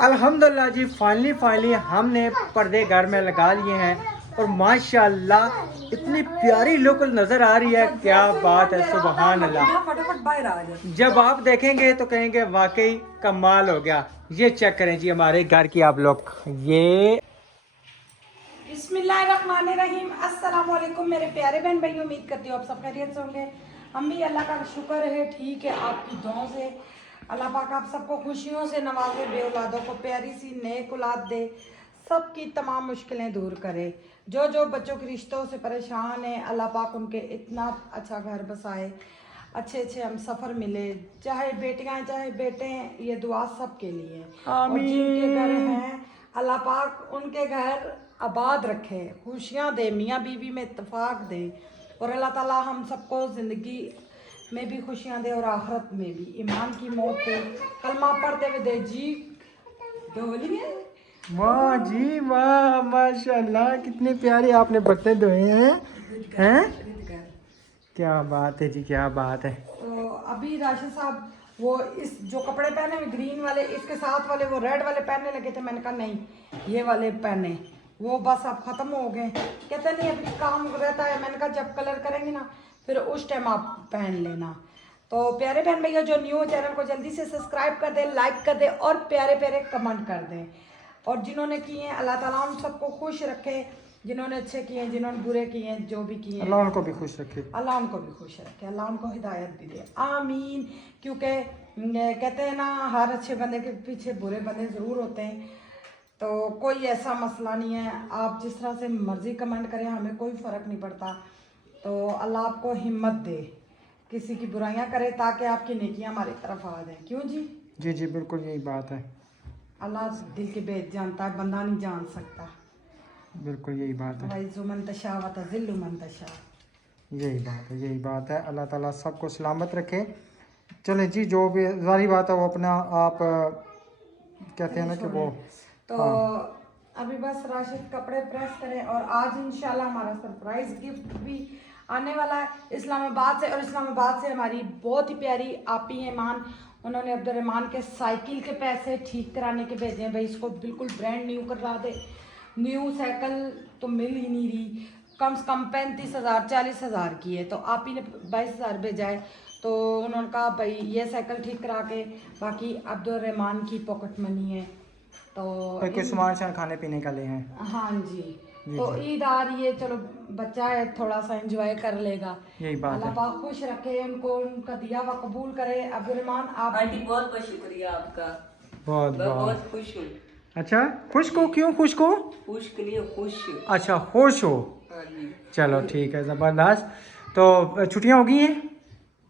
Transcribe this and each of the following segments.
अल्हम्दुलिल्लाह जी, फाइनली हमने पर्दे घर में लगा लिए हैं और माशाल्लाह इतनी प्यारी लुक नज़र आ रही है। क्या बात है, सुबहान अल्लाह। फटाफट बाहर आ जाए। जब आप देखेंगे तो कहेंगे वाकई कमाल हो गया। ये चेक करें जी हमारे घर की आप लोग। ये बिस्मिल्लाहिर्रहमानिर्रहीम, अस्सलाम वालेकुम मेरे प्यारे बहन भाई, उम्मीद करती हूँ आप सब खैरियत से होंगे। हम भी अल्लाह का शुक्र है ठीक है, आपकी दुआओं से अल्लाह पाक आप सबको खुशियों से नवाजे, बे औलादों को प्यारी सी नेक औलाद दे, सबकी तमाम मुश्किलें दूर करे। जो बच्चों के रिश्तों से परेशान है अल्लाह पाक उनके इतना अच्छा घर बसाए, अच्छे हम सफ़र मिले, चाहे बेटियां चाहे बेटे हैं, ये दुआ सबके लिए है। और जिनके घर हैं अल्लाह पाक उनके घर आबाद रखे, खुशियाँ दे, मियाँ बीवी में इत्तेफाक दे, और अल्लाह ताला हम सबको ज़िंदगी में भी खुशियाँ दे और आखिरत में भी ईमान की मौत दे, कलमा पढ़ते हुए दे जी। बोलिए वाह जी वाह, माशाल्लाह कितने प्यारे आपने बर्तन धोए हैं। क्या बात है जी, क्या बात है। तो अभी राशिद साहब वो इस जो कपड़े पहने हुए ग्रीन वाले, इसके साथ वाले वो रेड वाले पहनने लगे थे। मैंने कहा नहीं, ये वाले पहने, वो बस अब ख़त्म हो गए। कहते नहीं अभी काम रहता है। मैंने कहा जब कलर करेंगे ना फिर उस टाइम आप पहन लेना। तो प्यारे बहन भैया जो न्यू चैनल को जल्दी से सब्सक्राइब कर दें, लाइक कर दें और प्यारे प्यारे कमेंट कर दें। और जिन्होंने किए हैं अल्लाह ताला उन सबको खुश रखे, जिन्होंने अच्छे किए हैं, जिन्होंने बुरे किए हैं, जो भी किए हैं अल्लाह उनको भी खुश रखे, अल्लाह उनको भी खुश रखे, अल्लाह उनको हिदायत भी दे, आमीन। क्योंकि कहते हैं ना हर अच्छे बंदे के पीछे बुरे बंदे ज़रूर होते हैं। तो कोई ऐसा मसला नहीं है, आप जिस तरह से मर्ज़ी कमेंट करें, हमें कोई फ़र्क नहीं पड़ता। तो अल्लाह आपको हिम्मत दे, किसी की बुराइयां करे ताकि आपकी नेकियां हमारी तरफ आ जाएं। क्यों जी? जी जी बिल्कुल यही बात है। अल्लाह दिल के भेद जानता है, बंदा नहीं जान सकता। बिल्कुल यही बात है, वइज़्ज़ुमंतशा व तज़िल्लु मंतशा। यही बात है। अल्लाह ताला सबको सलामत रखे। चलें जी, जो भी जारी बात है वो अपना आप कहते हैं ना कि वो तो हाँ अभी बस राशिद कपड़े प्रेस करें और आज इंशाल्लाह हमारा सरप्राइज गिफ्ट भी आने वाला है इस्लामाबाद से। और इस्लामाबाद से हमारी बहुत ही प्यारी आपी हैं ईमान, उन्होंने अब्दुर्रहमान के साइकिल के पैसे ठीक कराने के भेजे हैं। भाई इसको बिल्कुल ब्रांड न्यू करवा दे। न्यू साइकिल तो मिल ही नहीं रही, कम से कम 35,000 40,000 की है, तो आप ही ने 22,000 भेजा है। तो उन्होंने कहा भाई ये साइकिल ठीक करा के, बाकी अब्दुर्रहमान की पॉकेट मनी है। तो कोई सामान शान खाने पीने का ले हैं। हाँ जी, तो ईद आ रही है, चलो बच्चा है थोड़ा सा एंजॉय कर लेगा। यही बात अल्लाह है। पाक खुश रखे उनको, उनका दिया व कबूल करे। अब्दुर्रहमान आप आंटी बहुत बहुत शुक्रिया आपका, बहुत मैं बहुत बहुत खुश हूँ। अच्छा, खुश को क्यों खुश को? खुश के लिए खुश। अच्छा, खुश हो। हाँ जी, चलो ठीक है, ज़बरदस्त। तो छुट्टियां हो गई हैं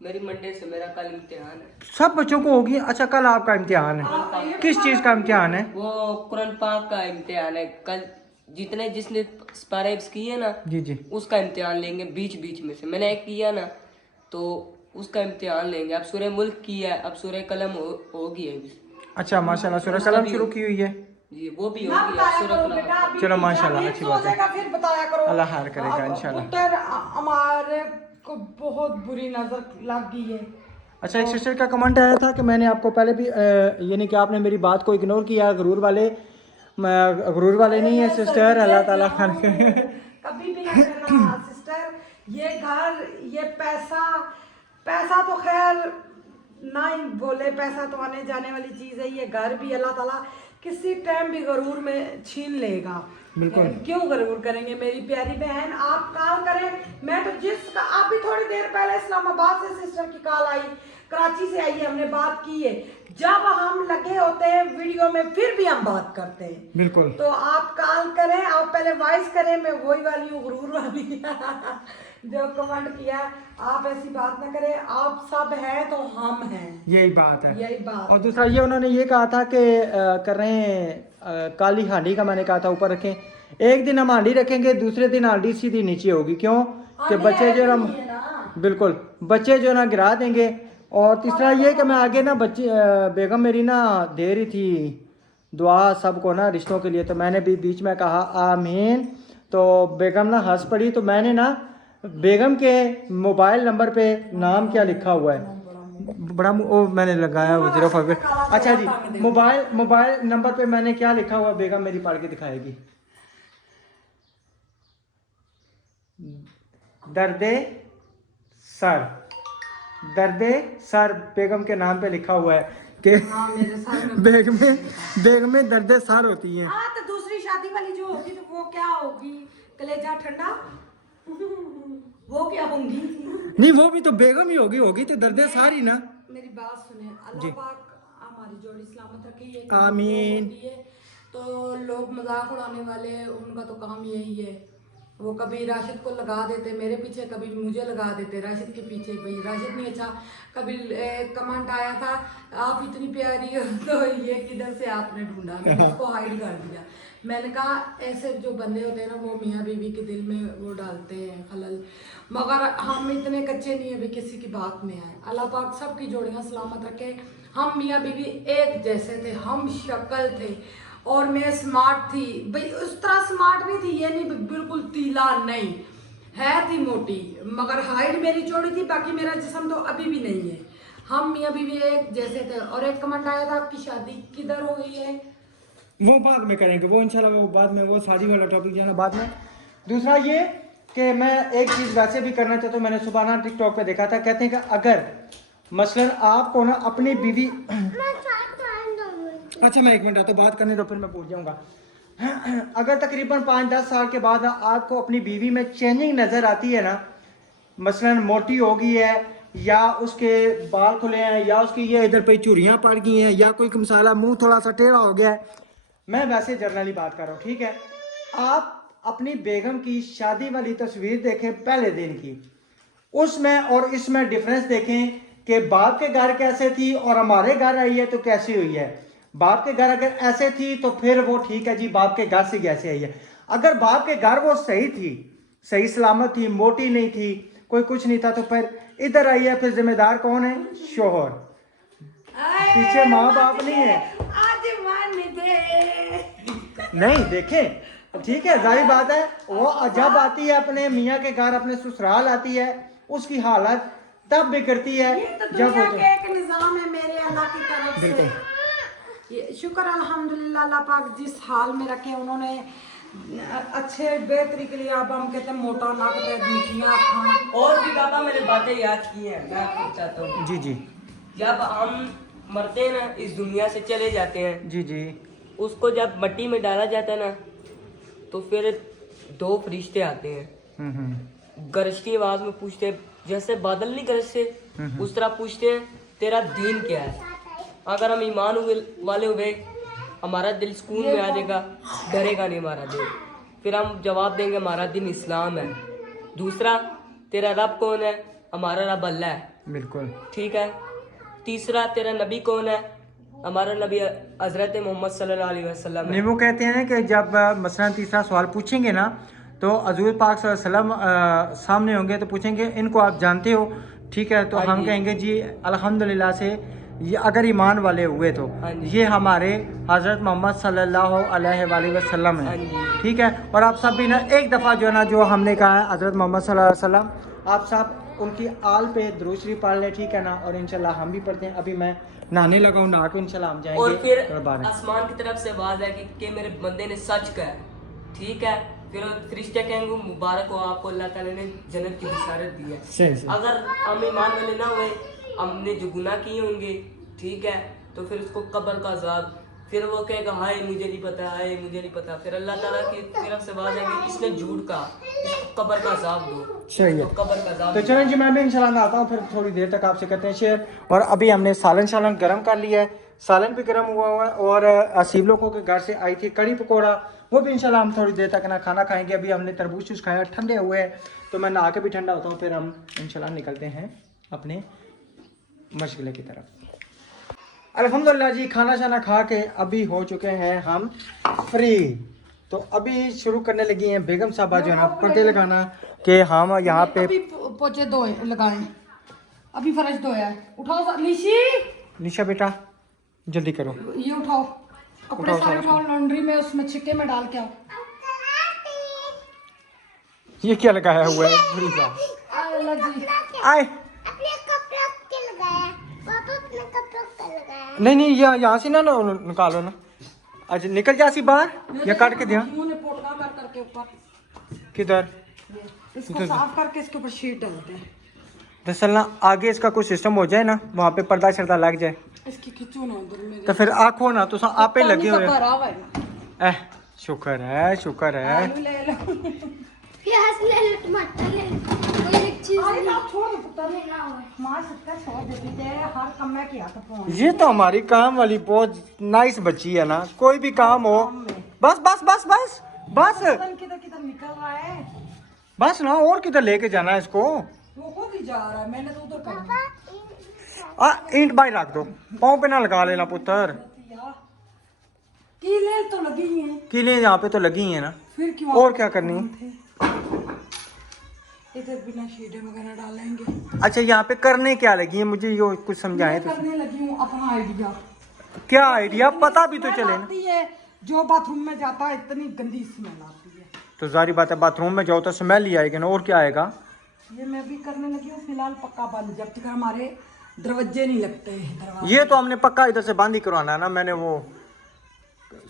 मेरी मंडे से मेरा कल इम्तिहान है। सब बच्चों को होगी। अच्छा, कल आपका इम्तिहान है, किस चीज़ का इम्तिहान है? वो कुरान पाक का इम्तिहान है। कल जिसने स्पारेब्स किए ना जी जी। उसका इम्तिहान लेंगे बीच बीच में से। मैंने एक किया ना तो उसका इम्तिहान लेंगे। अब सूरह मुल्क किया है, अब सूरह कलम होगी अभी। अच्छा माशाल्लाह, सूरह कलम शुरू की हुई है जी, वो भी ना होगी। अब बताया सूरह करो कलम। बेटा, अभी चलो टीचर माशाल्लाह, भी अच्छी बात है। सोचेगा, फिर बताया करो। अल्लाह हार करेगा अब इंशाल्लाह। पुत्र हमारे को बहुत बुरी नजर लग गई है। अच्छा, एक सिस्टर का कमेंट आया था कि मैंने आपको पहले भी यानी कि आपने मेरी बात को इग्नोर किया। गुरूर वाले नहीं है सिस्टर, अल्लाह ताला खान कभी भी ना करना सिस्टर। ये घर ये पैसा तो खैर ना ही बोले, पैसा तो आने जाने वाली चीज़ है। ये घर भी अल्लाह ताला किसी टाइम भी गरूर में छीन लेगा। बिल्कुल। क्यों गरूर करेंगे मेरी प्यारी बहन? आप कॉल करें, मैं तो जिसका आप भी थोड़ी देर पहले इस्लामाबाद से सिस्टर की कॉल आई, कराची से आई है, हमने बात की है। जब हम लगे होते हैं वीडियो में फिर भी हम बात करते हैं। बिल्कुल। तो आप कॉल करें, आप पहले वॉइस करें, मैं वही वाली हूँ गुरूर वाली जो कमेंट किया। आप ऐसी बात ना करें, आप सब हैं तो हम हैं, यही बात है। यही बात। और दूसरा ये उन्होंने ये कहा था कि कर रहे हैं काली हांडी का, मैंने कहा था ऊपर रखें। एक दिन हम हांडी रखेंगे, दूसरे दिन हांडी सीधी नीचे होगी। क्यों कि बच्चे जो हम बिल्कुल बच्चे जो ना गिरा देंगे। और तीसरा ये कि मैं आगे ना बच्ची बेगम मेरी ना दे रही थी दुआ सबको ना रिश्तों के लिए, तो मैंने भी बीच में कहा आमीन। तो बेगम ना हंस पड़ी, तो मैंने ना बेगम के मोबाइल नंबर पे नाम क्या लिखा हुआ है बड़ा वो मैंने लगाया वो 05। अच्छा जी, मोबाइल नंबर पे मैंने क्या लिखा हुआ बेगम मेरी पढ़ के दिखाएगी। दर्दे सर बेगम के नाम पे लिखा हुआ है कि हाँ, मेरे सर में बेग में दर्दे सर होती हैं। हाँ, तो दूसरी शादी वाली जो होगी तो वो क्या होगी, कलेजा ठंडा वो क्या होंगी। नहीं वो भी तो बेगम ही होगी तो दर्दे सारी ना। मेरी बात सुने, जी। अल्लाह पाक हमारी जोड़ी सलामत रखे। ये आमीन। होती है तो लोग मजाक उड़ाने वाले उनका तो काम यही है। वो कभी राशिद को लगा देते मेरे पीछे, कभी मुझे लगा देते राशिद के पीछे, भाई राशिद नहीं अच्छा। कभी कमेंट आया था आप इतनी प्यारी हो तो ये किधर से आपने ढूंढा, मैंने उसको हाइड कर दिया। मैंने कहा ऐसे जो बंदे होते हैं ना वो मियाँ बीवी के दिल में वो डालते हैं खलल, मगर हम इतने कच्चे नहीं है भी किसी की बात में आए। अल्लाह पाक सबकी जोड़ियाँ सलामत रखे। हम मियाँ बीवी एक जैसे थे, हम शक्ल थे और मैं स्मार्ट थी भाई, उस तरह स्मार्ट नहीं थी, ये नहीं बिल्कुल तीला नहीं है, थी मोटी मगर हाइट मेरी चौड़ी थी, बाकी मेरा जिस्म तो अभी भी नहीं है। हम मियाँ बीवी एक जैसे थे। और एक कमेंट आया था आपकी शादी किधर हो गई है, वो बाद में करेंगे, वो इंशाल्लाह वो बाद में, वो शादी वाला टॉपिक जो है ना बाद में। दूसरा ये कि मैं एक चीज़ वैसे भी करना चाहता हूँ, मैंने सुबह ना टिकटॉक पे देखा था, कहते हैं कि अगर मसलन आपको ना अपनी बीवी अच्छा मैं 1 मिनट आता बात करने दो फिर मैं पूछ जाऊँगा। अगर तकरीबन 5-10 साल के बाद आपको अपनी बीवी में चेंजिंग नज़र आती है ना, मसलन मोटी हो गई है या उसके बाल खुले हैं या उसकी ये इधर पे चूड़ियाँ पड़ गई हैं या कोई मसाला मुंह थोड़ा सा टेढ़ा हो गया है, मैं वैसे जनरली बात कर रहा हूँ, ठीक है। आप अपनी बेगम की शादी वाली तस्वीर देखें पहले दिन की, उसमें और इसमें डिफरेंस देखें कि बाप के घर कैसे थी और हमारे घर आई है तो कैसी हुई है। बाप के घर अगर ऐसे थी तो फिर वो ठीक है जी, बाप के घर से कैसे आई है। अगर बाप के घर वो सही थी, सही सलामत थी, मोटी नहीं थी, कोई कुछ नहीं था, तो फिर इधर आई है, फिर जिम्मेदार कौन है? शोहर, पीछे माँ बाप नहीं है। आज मान दे नहीं देखें ठीक है, जाहिर बात है वो जब आती है अपने मियाँ के घर, अपने ससुराल आती है, उसकी हालत तब बिगड़ती है ये तो जब दुनिया के एक निजाम है मेरे अल्लाह की तरफ से। ये शुक्र अल्हम्दुलिल्लाह, अल्लाह पाक जिस हाल में रखे उन्होंने अच्छे बेहतरी के लिए। अब हम कहते हैं मोटा नाक मिठियाँ खां। और भी बाबा मैंने बातें याद की हैं, मैं आपको चाहता हूँ। जी जी जब हम मरते हैं ना, इस दुनिया से चले जाते हैं, जी जी उसको जब मिट्टी में डाला जाता है ना, तो फिर 2 फरिश्ते आते हैं, गरजती आवाज में पूछते हैं, जैसे बादल नहीं गरजते उस तरह पूछते हैं तेरा दीन क्या है। अगर हम ईमान वाले हुए, हमारा दिल सुकून में आ जाएगा, डरेगा नहीं हमारा दिल। फिर हम जवाब देंगे हमारा दिन इस्लाम है। दूसरा, तेरा रब कौन है? हमारा रब अल्लाह है, बिल्कुल ठीक है। तीसरा, तेरा नबी कौन है? हमारा नबी हजरत मोहम्मद सल्लल्लाहु अलैहि वसल्लम नहीं है। वो कहते हैं कि जब मसलन तीसरा सवाल पूछेंगे ना तो हजूर पाक सल्लल्लाहु अलैहि वसल्लम सामने होंगे तो पूछेंगे इनको आप जानते हो, ठीक है, तो हाँ हम जी। कहेंगे जी अल्हम्दुलिल्लाह से ये अगर ईमान वाले हुए तो हाँ जी। ये हमारे हज़रत मोहम्मद सल्लल्लाहु अलैहि वसल्लम हाँ है, जी। ठीक है। और आप सब भी ना एक दफ़ा जो है ना जो हमने कहा है हज़रत मोहम्मद सल्लल्लाहु अलैहि वसल्लम, आप सब उनकी आल पे दुरूद शरीफ पढ़ लें, ठीक है ना। और इंशाल्लाह हम भी पढ़ते हैं। अभी मैं नहाने लगा हूँ, नहा के इंशाल्लाह हम जाएंगे। और फिर थोड़ा बाहर। आसमान की तरफ से आवाज है कि मेरे बंदे ने सच कहा, ठीक है। फिर फरिश्ते कहेंगे मुबारक हो आपको, अल्लाह ताला ने जन्नत की बिशारत दी है। सही। अगर हम ईमान वाले ना हुए, हमने जो गुनाह किए होंगे, ठीक है, तो फिर उसको कब्र का अजाब, फिर वो कहेगा हाय मुझे नहीं पता, हाय मुझे नहीं पता। फिर अल्लाह ताला की तरफ से बात है कि इसने झूठ कहा, इसको कब्र का अजाब दो, सही है। तो कब्र का अजाब तो दो। चलें जी, मैं भी इंशाल्लाह नहाता हूँ, फिर थोड़ी देर तक आपसे करते हैं शेयर। और अभी हमने सालन गर्म कर लिया है, सालन भी गर्म हुआ हुआ है। और असीब लोगों के घर से आई थी कड़ी पकौड़ा, वो भी इंशाल्लाह हम थोड़ी देर तक ना खाना खाएंगे। अभी हमने तरबूज जूस खाया, ठंडे हुए हैं, तो मैं नहा के भी ठंडा होता हूँ, फिर हम इंशाल्लाह निकलते हैं अपने मशगले की तरफ। अल्हम्दुलिल्लाह जी, खाना शाना खा के अभी हो चुके हैं हम फ्री। तो अभी शुरू करने लगी हैं बेगम साहबा जो है ना पर्दे लगाना, कि हम यहाँ पे अभी पोचे धोए लगाए, अभी फर्श धोया है। उठाओ निशी, निशा बेटा जल्दी करो, ये उठाओ कपड़े उठाओ, सारे उठाओ, उठाओ, लॉन्ड्री में उसमें छिक्के में डाल के आओ। ये क्या लगाया हुआ है बुरी बात। अल्लाह जी, आए नहीं नहीं, यहाँ से ना निकालो ना। अच्छा निकल जा सी बाहर या काट के दिया उन्होंने पोटका कर करके ऊपर किधर? इसको साफ करके इसके ऊपर शीट डालते हैं। दरअसल ना आगे इसका कुछ सिस्टम हो जाए ना, वहाँ पे पर्दा शर्दा लग जाए इसकी खिंचो ना उधर मेरे तो फिर आँखों ना तो आपे लगे हुए। भरा हुआ है ना। शुक्र है शुक्र है। आलू ले लो। प्याज ले लो, टमाटर ले लो, कोई एक चीज अरे नहीं। ना छोड़ दो पुत्र लेना हुआ है। मार सकता है, छोड़ देती है हर कम में किया था फोन। ये तो हमारी काम वाली बहुत नाइस बच्ची है ना, कोई भी काम हो बस बस बस बस बस किधर किधर निकल रहा है, बस ना, और किधर लेके जाना है इसको? वो खुद ही जा रहा है, मैंने तो उधर कर ईंट बाई रख दो, पाँव पे ना लगा लेना पुत्र। दिया। कीले तो लगी ही हैं, कीले यहाँ पे तो लगी हैं ना, फिर क्यों और क्या करनी है? इधर बिना शीटे वगैरह डालेंगे। अच्छा यहाँ पे करने क्या लगी है, मुझे ये कुछ समझाएं तो। करने लगी हूँ अपना आइडिया। क्या आइडिया, पता भी तो स्मेल चले ना। आती है, जो बाथरूम में जाता है इतनी गंदी स्मेल आती है। तो जारी बात है, बाथरूम में जाओ तो स्मेल ही आएगी ना, और क्या आएगा? ये मैं भी करने लगी हूँ फिलहाल पक्का बंद, जब तक हमारे दरवाजे नहीं लगते दरवाजे। ये तो हमने पक्का इधर से बंद ही करवाना है ना, मैंने वो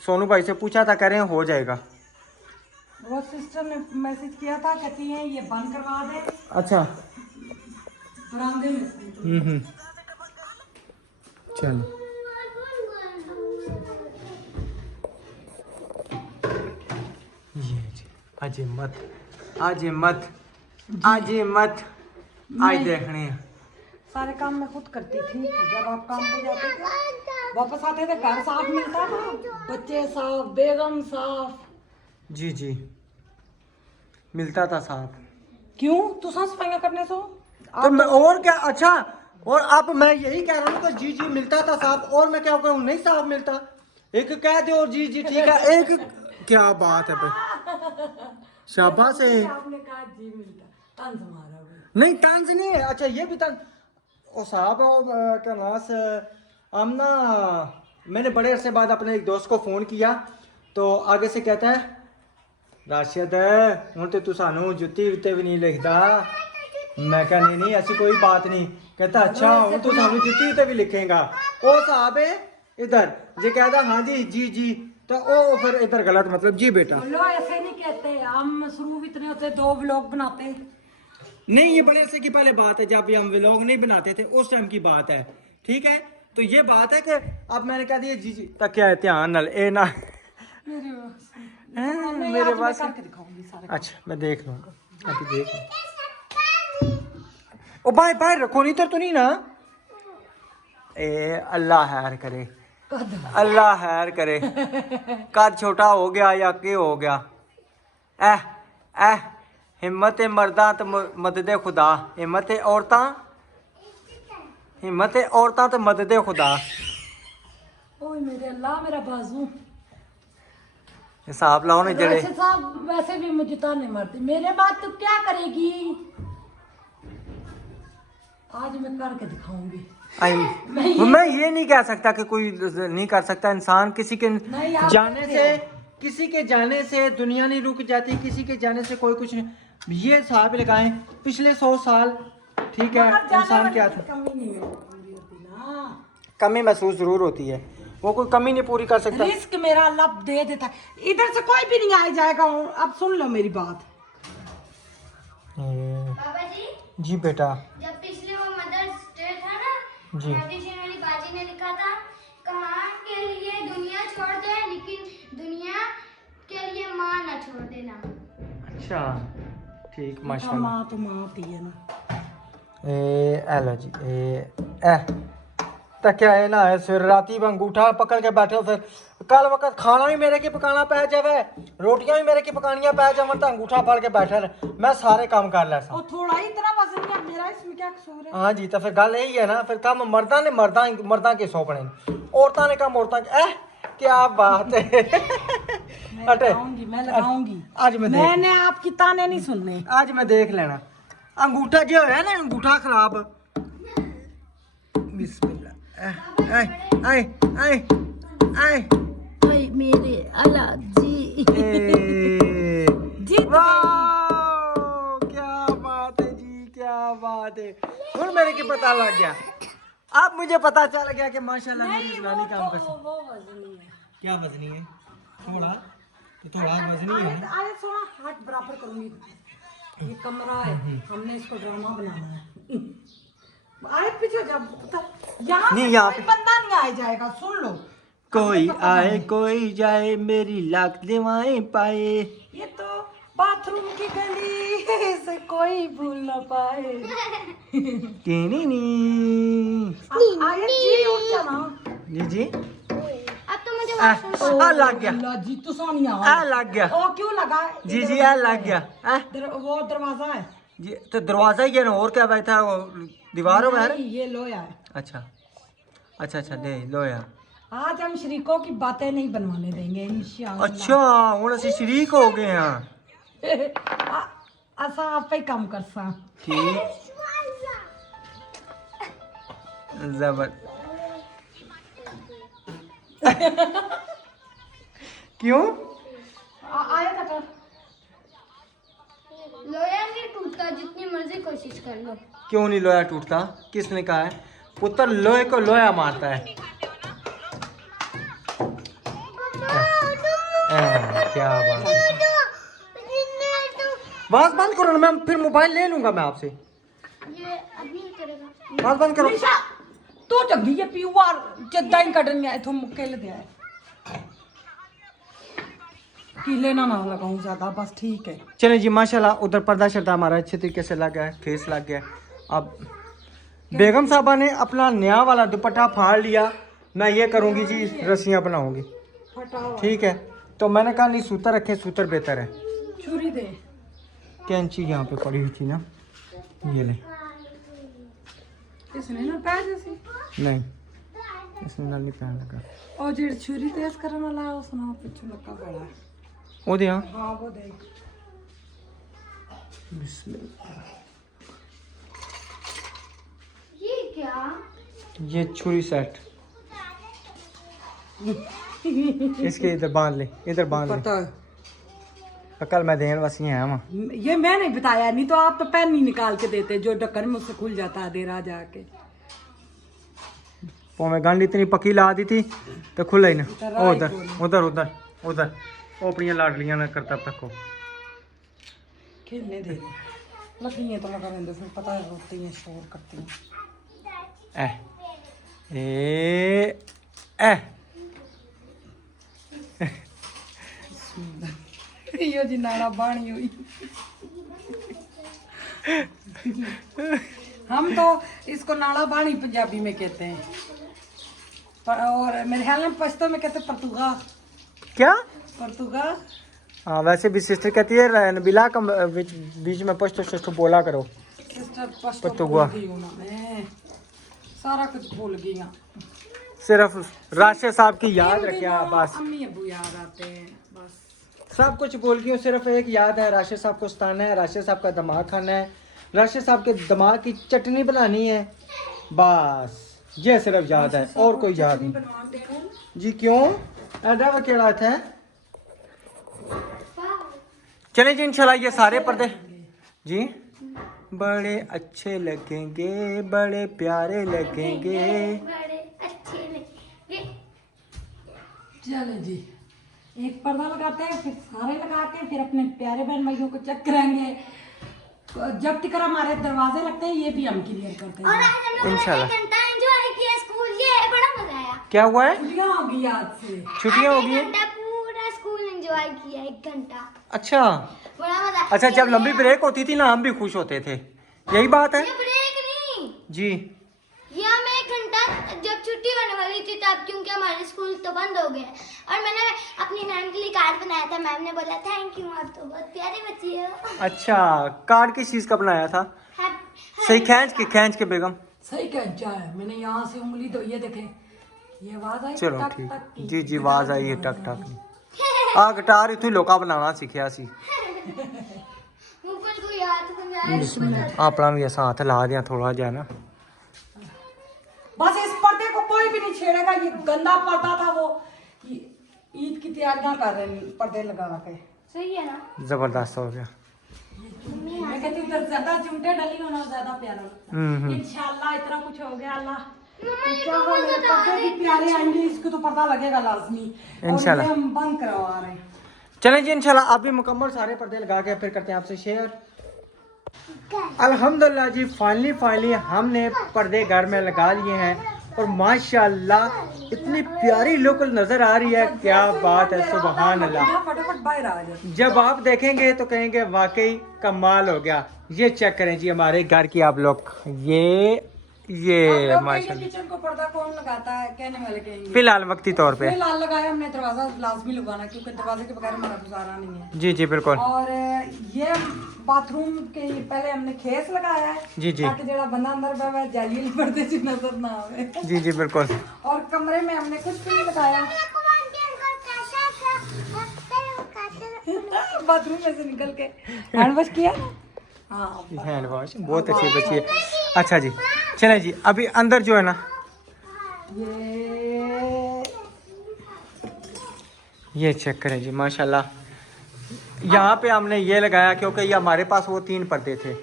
सोनू भाई से पूछा था, कह रहे हैं हो जाएगा। वो सिस्टर ने मैसेज किया था, कहती हैं ये बंद करवा दे अच्छा बरामदे में। चलो ये आज मत आज मत आज मत आज देखने हैं। सारे काम मैं खुद करती थी, जब आप काम पे जाते थे वापस आते थे घर साफ मिलता था, बच्चे साफ, बेगम साफ। जी जी मिलता था साहब। क्यों तू सफाइयाँ करने से तो मैं और क्या, अच्छा और अब मैं यही कह रहा हूँ कि जी जी मिलता था साहब, और मैं क्या कहूँ नहीं साहब मिलता, एक कह दे और जी जी ठीक है, एक क्या बात है भाई, शाबाश है। आपने कहा जी मिलता, तंज मारा हुआ। नहीं तंज नहीं है, अच्छा ये भी तंज ओ साहब क्या नास हम ना, मैंने बड़े अरसे बाद अपने एक दोस्त को फ़ोन किया तो आगे से कहता है राशिद हूँ तो तू सानू जुत्ती उत्ते भी नहीं लिखता। मैं क्या नहीं नहीं ऐसी कोई बात नहीं, कहता अच्छा हूँ तो सानू जुत्ती उत्ते भी लिखेगा। ओ साहब है इधर जे कहता हाँ जी जी जी, तो ओ फिर इधर गलत मतलब जी बेटा। बोलो ऐसे नहीं कहते, हम मसरूफ इतने होते, 2 व्लॉग बनाते। नहीं ये बड़े अरसे की पहले बात है, जब हम व्लॉग नहीं बनाते थे उस टाइम की बात है, ठीक है। तो ये बात है कि अब मैंने कह दिया जी जी तक क्या है, ध्यान नल ए ना मेरे पास करके दिखाऊंगी सारे। अच्छा मैं देख लूँगा, अभी देख लूँ। ओ भाई भाई रखो नहीं तो नहीं ना, ए अल्लाह हैर करे, अल्लाह हैर करे, कद छोटा हो गया या के हो गया। हिम्मत मर्दा तो मदद खुदा, हिम्मत औरतां तो मदद खुदा। ओए मेरे अल्लाह मेरा बाजू। हिसाब लाओ ना जड़े। वैसे साहब वैसे भी मुझे ताने मारती, मेरे बात तो क्या करेगी, आज मैं करके दिखाऊंगी। मैं ये नहीं कह सकता कि कोई नहीं कर सकता, इंसान किसी के नहीं, आप जाने करते से हो। किसी के जाने से दुनिया नहीं रुक जाती, किसी के जाने से कोई कुछ नहीं। ये साहब लगाएं पिछले 100 साल, ठीक है, मगर जाने इंसान वाली क्या की था, कमी नहीं होती ना। कमी महसूस जरूर होती है, वो कोई कमी नहीं पूरी कर सकता। रिस्क मेरा अल्लाह दे देता है, इधर से कोई भी नहीं आ जाएगा। अब सुन लो मेरी बात। बाबा जी, जी बेटा जब पिछले वो मदर्स डे था ना, जी। मेडिसिन वाली बाजी ने लिखा था कहाँ के लिए दुनिया छोड़ दे लेकिन दुनिया के लिए माँ ना छोड़ देना। अच्छा ठीक माशाल्लाह। माँ तो माँ होती है ना। एलो जी तो क्या है ना, फिर राती में अंगूठा पकड़ के बैठे हो, फिर कल वक्त खाना भी मेरे की पकाना पै जावे, रोटियां भी मेरे की पकानियां पै जावन, तो अंगूठा फड़ के बैठे रहे, मैं सारे काम कर लै और थोड़ा ही इतना वजन है मेरा, इसमें क्या कसूर है। हाँ जी, तो फिर गल यही है ना, फिर काम मर्दा ने मर्दा के सौंपने, औरतां ने काम औरतां के। क्या बात है मैं लगाऊंगी आज मैंने आपकी ताने नहीं सुनने। आज मैं देख लेना अंगूठा जो है ना, अंगूठा खराब। बिस्मिल्लाह आए आए आए आए ओए मेरे अल्लाह जी। जीत वाह क्या बात है जी, क्या बात है। और मेरे की पता लग गया, अब मुझे पता चल गया कि माशाल्लाह मेरी नहीं, जनानी काम कर सकती। वो वजनी है। क्या वजनी है? थोड़ा तो थोड़ा वजनी है। आए थोड़ा हाथ बराबर करूंगी। ये कमरा है, हमने इसको ड्रामा बनाना है। आए पीछे जब यहाँ नहीं, से यहाँ कोई पे- बंदा नहीं आ जाएगा, सुन लो। कोई आपको पता आए नहीं। कोई जाए मेरी लाख दुआएं पाए। ये तो बाथरूम की गली से कोई भूल ना पाए। टीनी नी। आए जी उठ जाना। जी जी। अब तो मुझे आ लग गया। अल्लाह जी तो सोनिया। आ लग गया। ओ क्यों लगा? जी जी आ लग गया। आ वो दरवाजा है। जी तो दरवाजा ही है ना, और क्या बैठा है वो दीवारों में है? नहीं, ये लोया है। अच्छा अच्छा अच्छा दे लो यार। आज हम शरीकों की बातें नहीं बनवाने देंगे इंशाअल्लाह। अच्छा हूँ असं शरीक हो गए हैं। असा आप ही काम कर सा। ठीक जबर। क्यों? आया था कर। लोया नहीं टूटता, जितनी मर्जी कोशिश कर लो। क्यों नहीं लोया टूटता? किसने कहा है? पुत्र लोहे को लोया मारता है। क्या बात है। आवाज बंद करो ना, मैं फिर मोबाइल ले लूंगा मैं आपसे। ये अभी करेगा। आवाज बंद करो। निशा तू चंगी ये पीवार जद्दा ही कटन है, तुम मुक्के ले है। कीले ना लगाऊं ज्यादा, बस ठीक है। चले जी माशाल्लाह उधर पर्दा शर्दा हमारा अच्छे तरीके से लग गया है, फेस लग गया है। अब बेगम साहबा ने अपना नया वाला दुपट्टा फाड़ लिया। मैं ये करूँगी जी रस्सियाँ बनाऊँगी। फटा हुआ। ठीक है तो मैंने कहा नहीं सूतर रखें, सूतर बेहतर है। छुरी दे। कैंची यहाँ पे पड़ी हुई थी ना, ये ले। इसने ना पैर जैसी नहीं इसमें नल नहीं पहन लगा। और जेड़ छुरी तेज करने वाला है उसना पिछू लक्का बड़ा है। वो दे यहाँ। हाँ वो देख। बिस्मिल्लाह। ये क्या? ये छुरी सेट इसके इधर बांध ले, इधर बांध ले। पता है। कल मैं देन वसी है वहाँ। ये मैं नहीं बताया, नहीं तो आप तो पेन नहीं निकाल के देते जो ढक्कन में उससे खुल जाता है देर आ जाके। वो मैं गंढ इतनी पक्की ला दी थी तो खुला ही ना। इधर ओ उधर उधर उधर उधर वो अपनी लाडलियां ना करता तक को। खेलने दे लगी है तो लगा रहते, फिर पता है रोती हैं शोर करती हैं। ए यो जी नाड़ा बाणी हुई। हम तो इसको नाड़ा बाणी पंजाबी में कहते हैं, और मेरे ख्याल में पश्तो में कहते हैं परतुगा। क्या? परतुगा। हाँ वैसे भी सिस्टर कहती है नबीला का बीच में पश्तो शश्तो बोला करो। सिस्टर पश्तो परतुगा। भूल गई हूँ ना मैं, सारा कुछ भूल गई हूँ। सिर्फ राशिद साहब की याद रखिया बस। अम्मी अबू याद आते हैं बस। सब कुछ बोल गई हूँ, सिर्फ एक याद है, राशिद साहब को सताना है, राशिद साहब का दिमाग खाना है, राशिद साहब के दिमाग की चटनी बनानी है, बस ये सिर्फ याद है और कोई याद नहीं। जी क्यों ऐसा अकेला था? चले जी इंशाल्लाह ये सारे पर्दे जी बड़े अच्छे लगेंगे, बड़े प्यारे लगेंगे। बड़े अच्छे लगे। चले जी एक पर्दा लगाते हैं, फिर सारे लगा के फिर अपने प्यारे बहन भाइयों को चेक करेंगे। जब टिकर हमारे दरवाजे लगते हैं ये भी हम क्लियर करते और हैं। आज हम लोगों ने इंशाल्लाह। 1 घंटा एंजॉय किया स्कूल, ये बड़ा मजा आया। क्या हुआ है? छुट्टियां होगी आज से। छुट्टियां आज हो गई 1 हैं? घंटा पूरा स्कूल एंजॉय किया, 1 घंटा अच्छा बड़ा मजा। अच्छा, जब लंबी ब्रेक होती थी ना हम भी खुश होते थे, यही बात है ये ब्रेक नहीं, जी। ये हम 1 घंटा जब छुट्टी होने वाली थी तब, क्योंकि हमारे स्कूल तो बंद हो गए और मैंने अपनी मैम के लिए कार्ड बनाया था। मैम ने बोला थैंक यू, आप तो बहुत प्यारे बच्चे हो। अच्छा कार्ड किस चीज़ का बनाया था? सही खींच के बेगम। सही कहना है, मैंने यहाँ से उंगली तो ये देखे, ये आवाज आई चलो टक ठीक टक की। जी जी आवाज आई है टक टक। आ गिटार इतनी लोका बनाना सीखिया सी। ऊपर को याद अपना भी ऐसा हाथ ला दिया थोड़ा जा ना। बस इस पर्दे को कोई भी नहीं छेड़ेगा, ये गंदा पर्दा था वो। ईद की तैयारियां कर रहे हैं पर्दे लगा के। सही है ना? जबरदस्त हो गया। मैं कहती हूँ ज्यादा चिमटे डली होना ज्यादा प्यारा लगता है। इंशाल्लाह इतना कुछ हो गया, अल्लाह क्या हो, मेरे पर्दे भी प्यारे आएंगे, इसको तो पता लगेगा लाजमी। और इंशाल्लाह। ये हम बंद करवा रहे हैं। चलें जी इंशाल्लाह आप भी मुकम्मल सारे पर्दे लगा के फिर करते हैं आपसे शेयर। अल्हम्दुलिल्लाह जी फाइनली हमने पर्दे घर में लगा लिए हैं और माशाल्लाह इतनी प्यारी लुक नजर आ रही है, क्या बात है, सुभान अल्लाह। फटाफट बाहर आ जाए। जब आप देखेंगे तो कहेंगे वाकई कमाल हो गया। ये चेक करें जी हमारे घर की आप लोग, ये माशाल्लाह। किचन को पर्दा कौन लगाता है, कहने वाले कहेंगे। फिलहाल वक्ती तौर पे फिलहाल लगाया हमने, दरवाजा लाजमी लगाना क्योंकि दरवाजे के बगैर हमारा गुजारा नहीं है। जी जी बिल्कुल। और ये बाथरूम के पहले हमने खेस लगाया है जी जी ताकि जरा बंदा अंदर बैठा है जाली पर्दे से नजर ना आवे। जी जी बिल्कुल। और कमरे में हमने कुछ भी नहीं लगाया। बाथरूम में से निकल के हैंड वॉश किया। हाँ हैंड वॉश बहुत अच्छी बच्ची है। अच्छा जी चलें जी अभी अंदर जो है ना ये चेक करें जी माशाल्लाह। यहाँ पे हमने ये लगाया क्योंकि ये हमारे पास वो 3 पर्दे थे।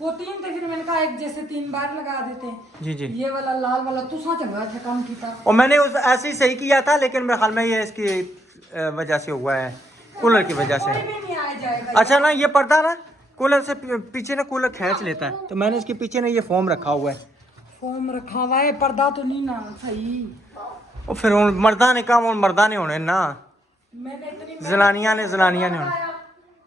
वो 3 थे, फिर मैंने कहा एक जैसे 3 बार लगा देते हैं। जी जी। ये वाला लाल वाला तुसा चंगा था काम किया। और मैंने उस ऐसे ही सही किया था लेकिन मेरे ख्याल में ये इसकी वजह से हुआ है, कूलर की वजह से। कोई भी नहीं आया जाएगा। अच्छा ना ये पर्दा ना कूलर से पीछे ना कूलर खींच लेता है, तो मैंने इसके पीछे ना ये फोम रखा हुआ है। फोम रखा हुआ है, पर्दा तो नहीं ना सही। और फिर मर्दा ने काम और मर्दा ने होने ना, मैंने इतनी जनानियां ने होने।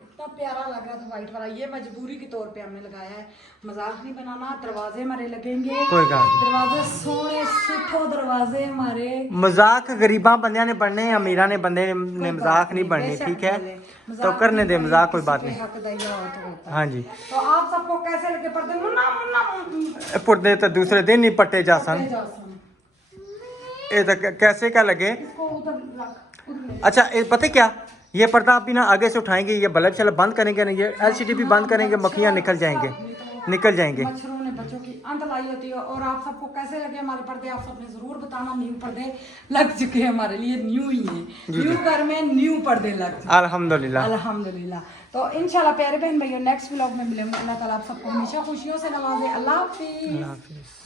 इतना प्यारा लग रहा था व्हाइट वाला। ये मजबूरी के तौर पे हमने लगाया है, मजाक नहीं बनाना। दरवाजे हमारे लगेंगे, कोई गल नहीं। दरवाजे सोने सुठो दरवाजे हमारे। मजाक गरीबा बंदियां ने पढ़ने, अमीरा ने बंदे ने मजाक नहीं बढ़नी, ठीक है तो करने दे मजाक, कोई बात नहीं। हाँ जी। तो आप सबको कैसे लगे पर्दे? मुन्ना मुन्ना पर्दे तो दूसरे दिन ही पट्टे जा सन, ये तो कैसे क्या लगे। इसको उधर रख, उधर ले। अच्छा पता है क्या, ये पर्दा आप भी ना आगे से उठाएंगे, ये बल्ब चला बंद करेंगे ना, ये LCD भी बंद करेंगे, मक्खियाँ निकल जाएंगे। मच्छरों ने बच्चों की अंत लाई होती है। और आप सबको कैसे लगे हमारे पर्दे, आप सबने जरूर बताना। न्यू पर्दे लग चुके हैं हमारे लिए, न्यू ही है, न्यू घर में न्यू पर्दे लग चुके। अल्हम्दुलिल्लाह अल्हम्दुलिल्लाह। तो इंशाल्लाह प्यारे बहन भाइयों नेक्स्ट व्लॉग में मिलेंगे। अल्लाह ताला आप सबको हमेशा खुशियों से नवाजे। अल्लाह हाफिज। अल्लाह हाफिज़।